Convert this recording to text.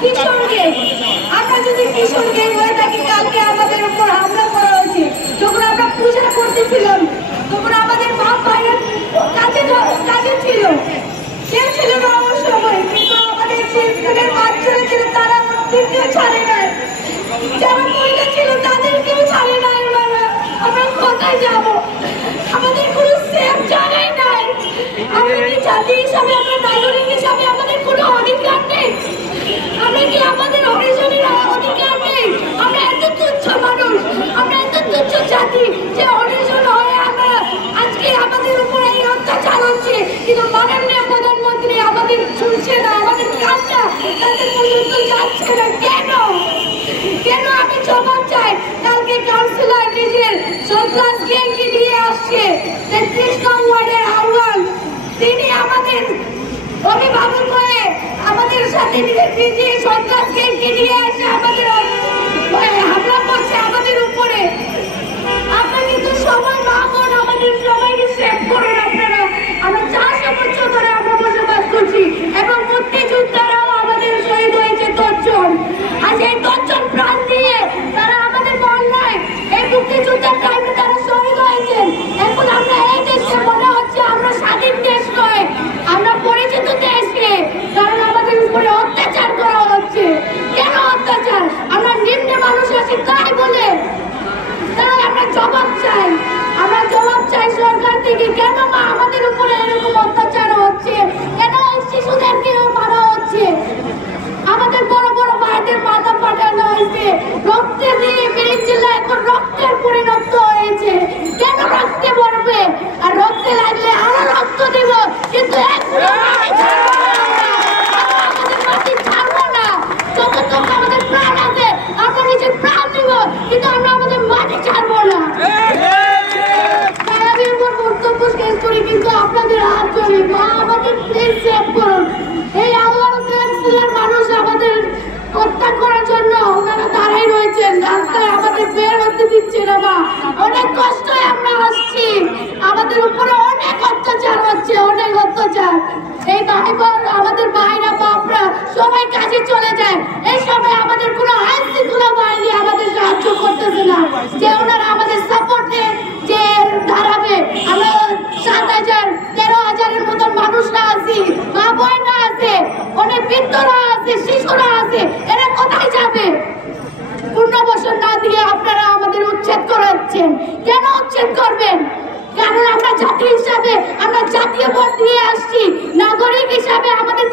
কিশোরকে আমরা যদি কিশোরকে হয়ে থাকি, কালকে আমাদের উপর হামলা করা হয়েছে। যখন আমরা পূজা করতেছিলাম তখন আমাদের মা ভাইরা কাজে ছিল, কেউ ছিল না আমার সময়, কিন্তু আমাদের যে স্কুলের বাচ্চারা ছিল তারা কেউ ছাড়ে নাই, যারা মহিলা ছিল তাদেরকেও ছাড়ে নাই। আমরা কোথায় যাবো? আমাদের কোনো সেফ জায়গায় নাই। আমরা কি জাতি হিসাবে, আমরা নাগরিক হিসাবে আমাদের কোনো অধিকার নেই? আমরা কি আমাদের অরিজিনের অধিকার নেই? আমরা এত তুচ্ছ মানুষ, আমরা এত তুচ্ছ জাতি যে অরিজিন হয়ে আমরা আজকে আমাদের উপরে এই অত্যাচার হচ্ছে, কিন্তু মাননীয় প্রধানমন্ত্রী আমাদের শুনছে না, আমাদের কান্না তাদের পর্যন্ত যাচ্ছে না। কেন কেন আমি জবাব চাই। কালকে কাউন্সিলর নিজের সন্ত্রাস গ্যাংকে নিয়ে আসছে, ৩৩ নং ওয়ার্ডের আহ্বান, তিনি আমাদের অভিভাবক হয়ে আমাদের সাথে নিজে সন্ত্রাস গ্যাংকে নিয়ে এসে আমাদের হামলা করছে আমাদের উপরে। আপনারা কিন্তু সময় না করুন, আমাদের সবাইকে সেভ করুন আপনারা। আমরা ৪০০ বছর ধরে আমরা বসবাস করছি এবং মুক্তিযোদ্ধারাও আমাদের শহীদ হয়েছে ১০ জন। আজ এই ১০ জন প্রাণ দিয়ে তারা আমাদের মহল্লায় এই মুক্তিযোদ্ধার টাইমে তারা শহীদ হয়েছেন। এখন আমরা এই দেশে মনে হচ্ছে আমরা স্বাধীন দেশ নয়, আমরা পরিচিত দেশকে, কারণ আমাদের উপরে অত্যাচার করা হচ্ছে। কেন অত্যাচার? আমরা নিম্ন মানুষ আছি তাই বলে। তাই আমরা জবাব চাই, আমরা জবাব চাই সরকার থেকে। কেন মা আমাদের উপরে এরকম অত্যাচার হচ্ছে? কেন শিশুদেরকেও মারা হচ্ছে? আমাদের বড় বড় ভাইদের মাথা ফাটানো হয়েছে, রক্তে দিয়ে বেরিয়েছিল, এখন রক্তের পরিণত হয়েছে। কেন রক্তে মরবে? আর রক্তে লাগলে আরো রক্ত দেব, কিন্তু আমাদের মাটি ছাড়বো না। যতক্ষণ আমাদের প্রাণ আছে আমরা নিজের প্রাণ দেব, কিন্তু আমরা আমাদের মাটি ছাড়বো না। তাই আমি আমার বক্তব্য শেষ করি, কিন্তু আপনাদের হাত ধরে মা আমাদের প্লিজ সেভ করুন। এই আওয়াজের মানুষ আমাদের হত্যা করার জন্য ওনারা দাঁড়াই রয়েছেন রাস্তায়, আমাদের বের হতে দিচ্ছে না। মা অনেক কষ্ট আমরা আসছি, আমাদের উপরে অনেক অত্যাচার হচ্ছে, অনেক অত্যাচার। এই ভাই বোন আমাদের ভাইরা বাপরা সবাই কাজে চলে যায়, এই সময় আমাদের কোনো আইন শৃঙ্খলা বাহিনী আমাদের সাহায্য করতেছে না, যে ওনারা আমাদের সাপোর্টে যে দাঁড়াবে। আমরা ৭,০০০ ১৩,০০০-এর মতন মানুষরা আছি, মা বোনরা আছে, অনেক বৃদ্ধরা আছে, শিশুরা আছে, এরা কোথায় যাবে? পুনর্বাসন না দিয়ে আপনারা আমাদের উচ্ছেদ করাচ্ছেন। কেন উচ্ছেদ করবেন? কারণ আমরা জাতি হিসাবে আমরা জাতীয় ভোট দিয়ে আসছি, নাগরিক হিসাবে আমাদের